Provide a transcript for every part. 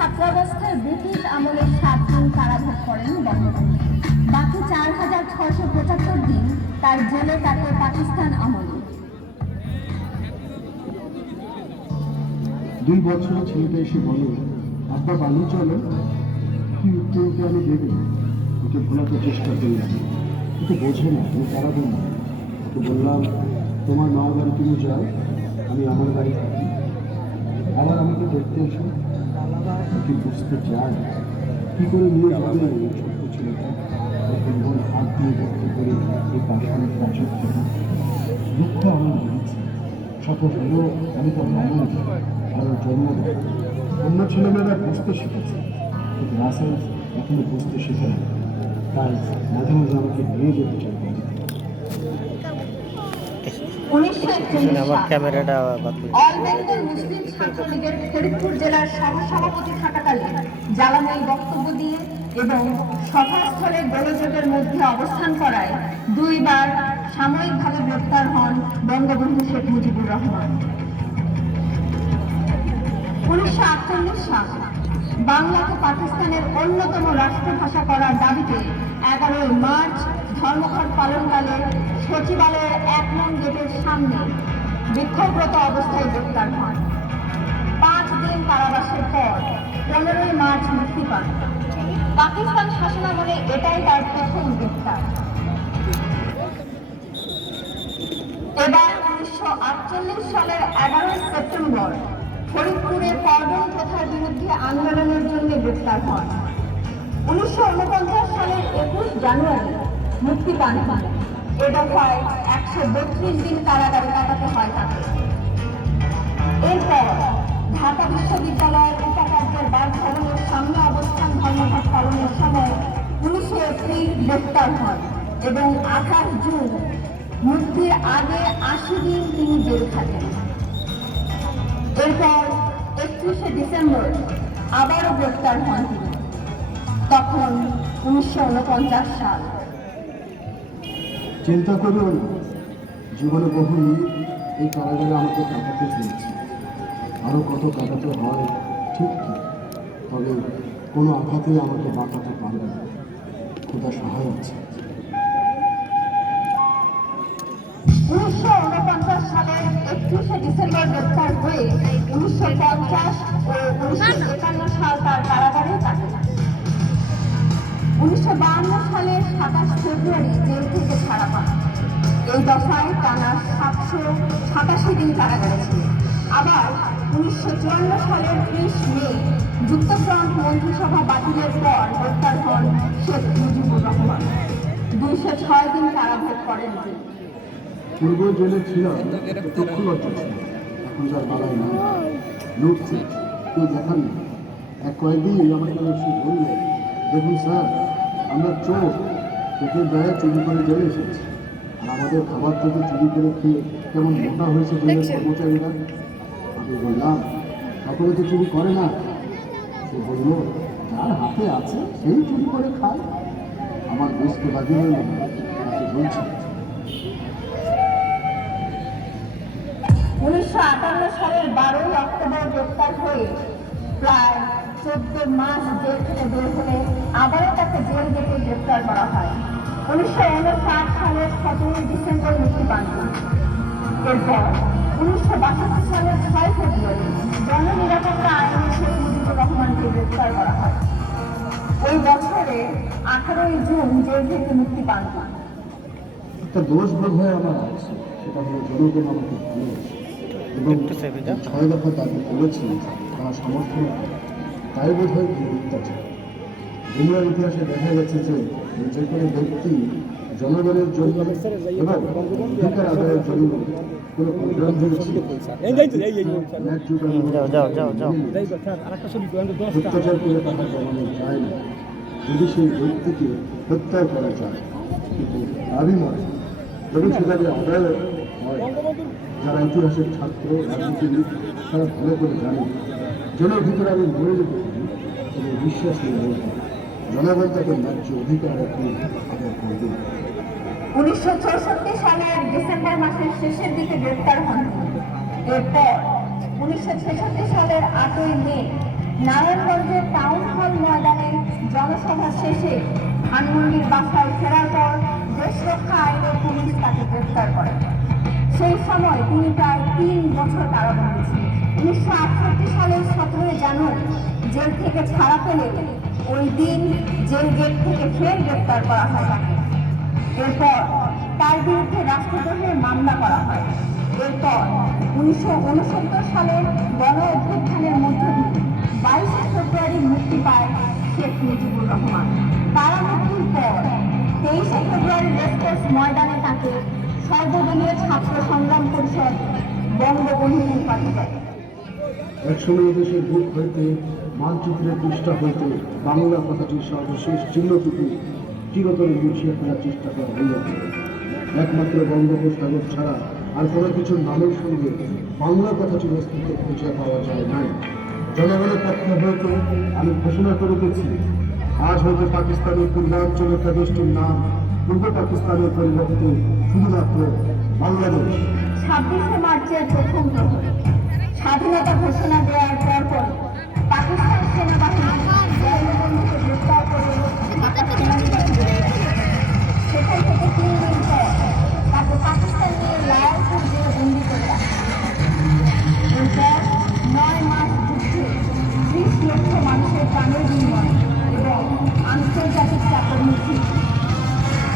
ছাত্রাবস্থায় British আমলে 7 দিন কারাভোগ করেন বঙ্গবন্ধু। বাকি 4675 দিন তার জেলে কাটে পাকিস্তান আমলে। 2 বছর ছেলেটা এসে বলে, আব্বা বালু চলো। কি উত্তর ওকে আমি দেবে? ওকে ভোলাতে চেষ্টা করলাম, ওকে বোঝে না, আমি পারাবো না। ওকে বললাম, তোমার মার বাড়ি তুমি যাও, আমি আমার বাড়ি থাকি, আবার আমাকে দেখতে এসো। ওকে বুঝতে চায় কী করে নিয়ে যাবে এই ছোট্ট ছেলেটা। ওকে যখন হাত দিয়ে ভর্তি করে এই পাশানের প্রাচীর থেকে দুঃখ আমার বেড়েছে। সফল হলেও আমি তো মানুষ, আরও জন্ম দেয়। অন্য ছেলেমেয়েরা বুঝতে শিখেছে, কিন্তু রাসেল এখনো বুঝতে শেখেনি। তাই মাঝে মাঝে আমাকে নিয়ে যেতে চাই। আমার ক্যামেরাটা অল বেঙ্গল মুসলিম ছাত্রলীগের ফরিদপুর জেলার সভাপতি থাকাকালীন জ্বালাময়ী বক্তব্য দিয়ে এবং সভাস্থলে গোলযোগের মধ্যে অবস্থান করায় 2 বার সাময়িকভাবে গ্রেপ্তার হন বঙ্গবন্ধু শেখ মুজিবুর রহমান। 1948 সাল বাংলাকে পাকিস্তানের অন্যতম রাষ্ট্রভাষা করার দাবিতে 11 মার্চ ধর্মঘট পালনকালে সচিবালয়ের 1 নং গেটের সামনে বিক্ষোভরত অবস্থায় গ্রেপ্তার হন। 5 দিন কারাবাসের পর 15 মার্চ মুক্তি পান। পাকিস্তান শাসনামলে এটাই তার প্রথম গ্রেপ্তার। এবার 1948 সালের 11 সেপ্টেম্বর ফরিদপুরে কর্ডন প্রথার বিরুদ্ধে আন্দোলনের জন্য গ্রেপ্তার হন। 1949 সালের 21 জানুয়ারি মুক্তি পান। এ দফায় 132 দিন কারাগারে কাটাতে হয় তাকে। এরপর ঢাকা বিশ্ববিদ্যালয়ের উপাচার্যের বাসভবনের সামনে অবস্থান ধর্মঘট পালনের সময় 19 এপ্রিল গ্রেপ্তার হন এবং 28 জুন মুক্তির আগে 80 দিন তিনি জেল খাটেন। এরপর 31 ডিসেম্বর আবারও গ্রেপ্তার হন তিনি, তখন 1949 সাল। চিন্তা করিও না, জীবনে বহু এই কারাগারে আমাকে কাটাতে হয়েছে, আরও কত কাটাতে হয় ঠিক কি, তবে কোনো আঘাতেই আমাকে বাঁচাতে পারবে না। খোদা সহায় আছে। 1949 সালের 31 ডিসেম্বর গ্রেপ্তার হয়ে 1950 ও 1951 সাল তার কারাগারে কাটেন। 1952 সালের 27 ফেব্রুয়ারি জেল থেকে ছাড়া পান। এই দফায় টানা 787 দিন কারাগারে ছিলেন। আবার 1954 সালের 30 মে যুক্তফ্রন্ট মন্ত্রিসভা বাতিলের পর গ্রেপ্তার হন শেখ মুজিবুর রহমান। 206 দিন কারাভোগ করেন তিনি। পূর্ব জেলে ছিলাম, চক্ষু লজ্জা ছিল, এখন যার বালাই না, লুটছে, কেউ দেখান না। এক কয়েকদিন আমাকে এসে বললেন, দেখুন স্যার, আমরা চোর, পেটের দায়ে চুরি করে জেলে এসেছি, আর আমাদের খাবার থেকে চুরি করে খেয়ে কেমন মোটা হয়েছে জেলের কর্মচারীরা। আমি বললাম, সকলে তো চুরি করে না। সে বলল, যার হাতে আছে সেই চুরি করে খায়। আমার বুঝতে বাকি হল না, তাকে বলছি। 1958 সালের 12 অক্টোবর গ্রেপ্তার হয়ে প্রায় 14 মাস জেল থেকে বের হলে আবারও তাকে জেল গেটে গ্রেপ্তার করা হয়। 1959 সালের 17 ডিসেম্বর মুক্তি পান। এরপর 1962 সালের 6 ফেব্রুয়ারি জননিরাপত্তা আইনে শেখ মুজিবুর রহমানকে গ্রেপ্তার করা হয়। ওই বছরে 18 জুন জেল থেকে মুক্তি পান। একটা দোষ বোধ হয় আমার আছে, সেটা হলো জনগণ আমাকে ভালোবাসে এবং 6 দফা দাবি করেছি তারা সমর্থন করে। তাই বোধ হয় কি অত্যাচার। দুনিয়ার ইতিহাসে দেখা গেছে যে যে কোনো ব্যক্তি জনগণের জন্য এবং অধিকার আদায়ের জন্য কোনো প্রোগ্রাম ধরেছে অত্যাচার করে টাকা জমানো যায় না, যদি সেই ব্যক্তিকে হত্যা করা যায়। কিন্তু দাবি নয়, যখন সেখানে আদায় হয়, যারা ইতিহাসের ছাত্র রাজনীতিবিদ তারা ভালো করে জানে জনের ভিতরে আমি মরে যেতে পারি, তবে বিশ্বাস নিয়ে বলতে জনগণ তাকে ন্যায্য অধিকার আদায় করবে। 1964 সালের ডিসেম্বর মাসের শেষের দিকে গ্রেপ্তার হন। এরপর 1966 সালের 8ই মে নারায়ণগঞ্জের টাউন হল ময়দানে জনসভা শেষে ধানমন্ডির বাসায় ফেরার পর দেশরক্ষা আইনে পুলিশ তাকে গ্রেফতার করে। সেই সময় তিনি প্রায় 3 বছর কারাবন্দী ছিলেন। 1968 সালের 17 জানুয়ারি জেল থেকে ছাড়া পেলে ওই দিন জেল গেট থেকে ফের গ্রেফতার করা হয় তাকে। এরপর তার বিরুদ্ধে রাষ্ট্রদ্রোহের মামলা করা হয়। এরপর 1969 সালের গণ অভ্যুত্থানের মধ্য দিয়ে 22 ফেব্রুয়ারি মুক্তি পায় শেখ মুজিবুর রহমান। কারা মুক্তির পর 23 ফেব্রুয়ারি রেসকোর্স ময়দানে তাকে সর্বদলীয় ছাত্র সংগ্রাম পরিষদ বঙ্গবন্ধু উপাধি দেয়। একসময় দেশের বুক হইতে মানচিত্রের পৃষ্ঠা হইতে বাংলা কথাটির সর্বশেষ চিহ্নটুকু চিরতরে মুছিয়ে ফেলার চেষ্টা করা হইল। একমাত্র বঙ্গোপসাগর ছাড়া আর কোনো কিছুর নামের সঙ্গে বাংলা কথাটির অস্তিত্ব খুঁজে পাওয়া যায় নাই। জনগণের পক্ষ হইতে আমি ঘোষণা করে দিচ্ছি, আজ হইতে পাকিস্তানের পূর্বাঞ্চলের প্রদেশটির নাম পূর্ব পাকিস্তানের পরিবর্তে শুধুমাত্র বাংলাদেশ। 26 মার্চের প্রথম প্রহরে স্বাধীনতা ঘোষণা দেওয়ার পর পাকিস্তান সেনাবাহিনী বঙ্গবন্ধুকে গ্রেফতার করে ঢাকা সেনানিবাসে নিয়ে যায়। সেখান থেকে 3 দিন পর তাকে পাকিস্তান নিয়ে লায়ালপুর জেলে বন্দী করে রাখে। এরপর 9 মাস যুদ্ধে 30 লক্ষ মানুষের প্রাণের বিনিময়ে এবং আন্তর্জাতিক চাপের মুক্তি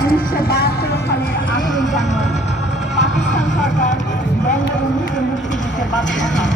1972 সালের 8 জানুয়ারি পাকিস্তান সরকার বঙ্গবন্ধুকে মুক্তি দিতে বাধ্য হয়।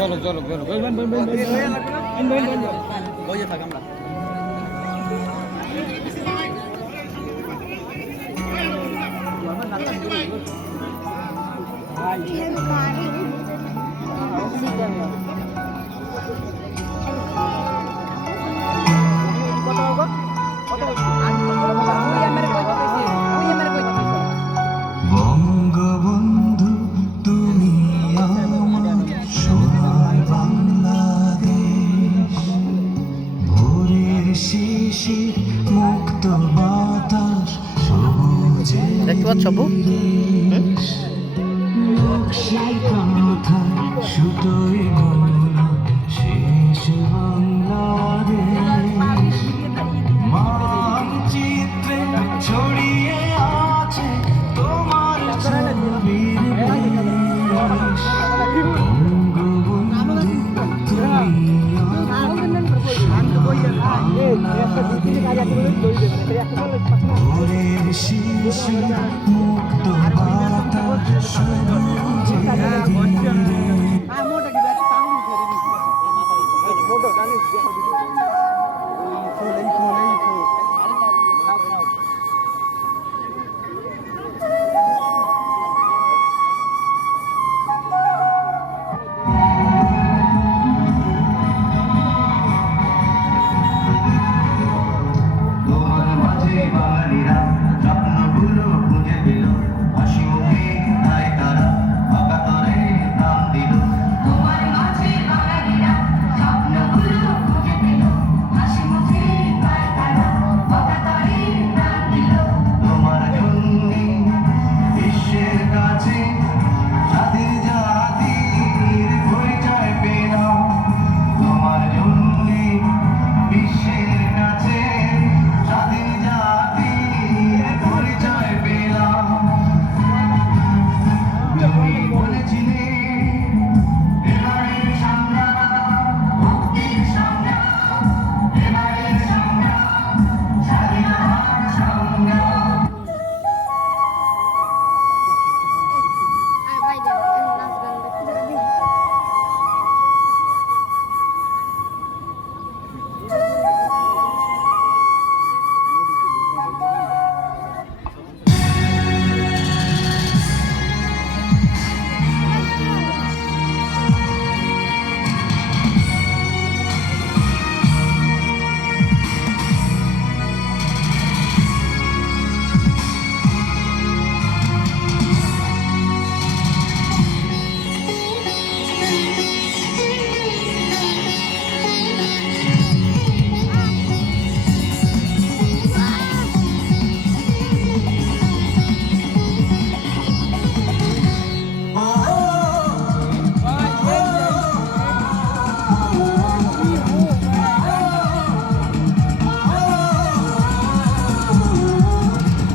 চলো চলো চলো বইয়ে থাক আমরা বঙ্গবন্ধু তুমি আমার সোনার বাংলাদেশ, ভোরের শিশির মুক্ত বাতাস সবুজে দেখতে পাচ্ছ আপু? নকশি কাঁথায় সুতোয় বোনা শেষ বাংলাদেশ, মানচিত্রে ছড়িয়ে আছে তোমার ছবির দেশ। বঙ্গবন্ধু তুমি আমার সোনার ভোরের শিশির মুক্ত বাতাস সবুজে তোমার মাঝে বাঙালিরা স্বপ্নগুলো খুঁজে পেল, হাসি মুখে তাই তারা অকাতরে প্রাণ দিল। তোমার মাঝে বাঙালিরা স্বপ্নগুলো খুঁজে পেল, হাসি মুখে গায়ে তারা অকাতরে প্রাণ দিল। তোমার জন্যে বিশ্বের কাছে স্বাধীন জাতির পরিচয় পেলাম। তোমার জন্যে বিশ্বের কাছে স্বাধীন জাতির পরিচয় পেলাম। তুমি বলেছিলে এবারের সংগ্রাম মুক্তির সংগ্রাম, এবারের সংগ্রাম স্বাধীনতার সংগ্রাম।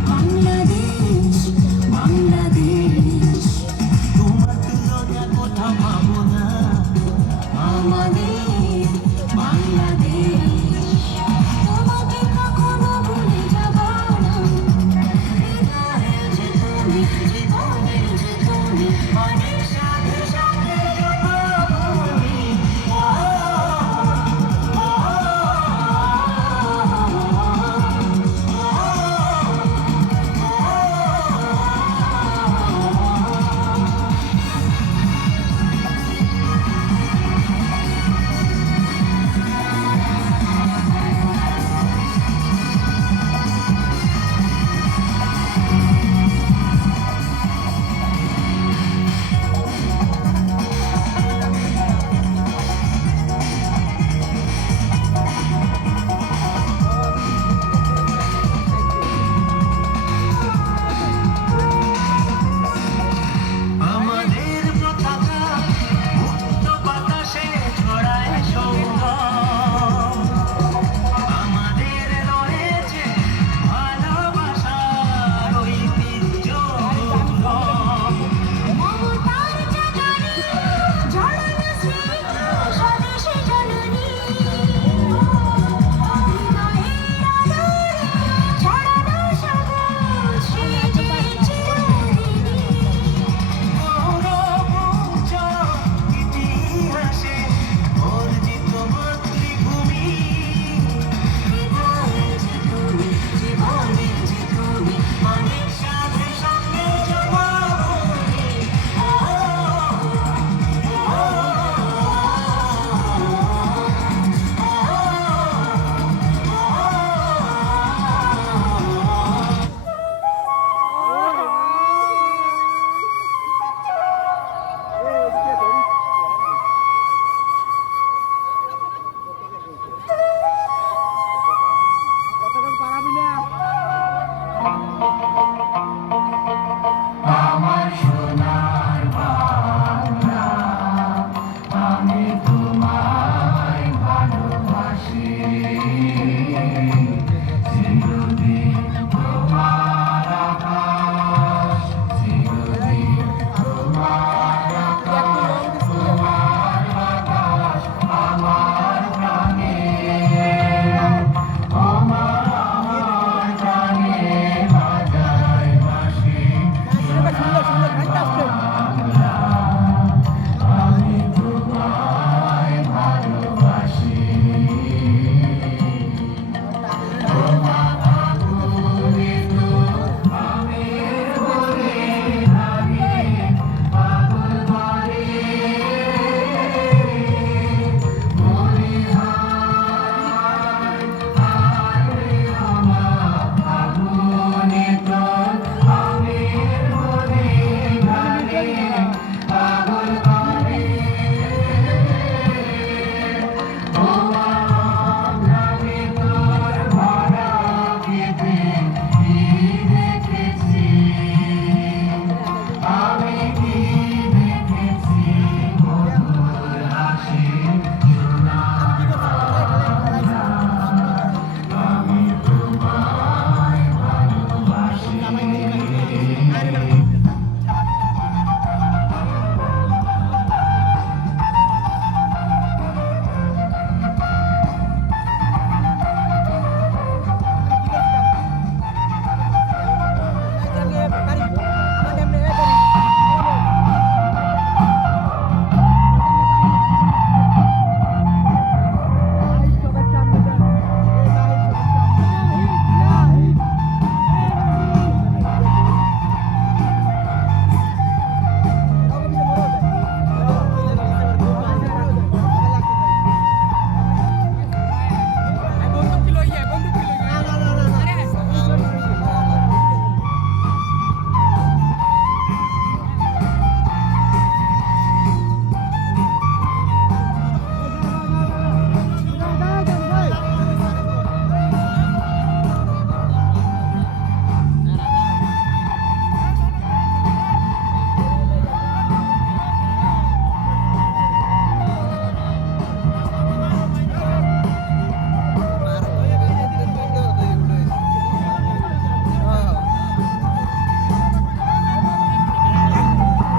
বাংলাদেশ বাংলাদেশ তোমার তুলনা কোথাও পাবো না। আমাদের বাংলাদেশ, তোমাকে কখনো ভুলে যাব না। হৃদয়ের যে তুমি, জীবনের যে তুমি, অনেক সাথে সাথে জন্মভূমি। আমাদের পতাকা মুক্ত বাতাসে ছড়ায় সৌরভ। আমাদের রয়েছে ভালোবাসার ঐতিহ্য। মমতার চাদরে ঝড়ানো স্মৃতি স্বদেশে জননী। হৃদয়ের আলোরে ছড়ানো সবুজ সেজে চিরদিনই। গৌরবোজ্জ ইতিহাসে অর্জিত মাতৃভূমি। হৃদয়ের যে তুমি, জীবনের যে তুমি, অনেক সাথে সঙ্গে জন্মভূমি। আমার সোনার বাংলা, আমি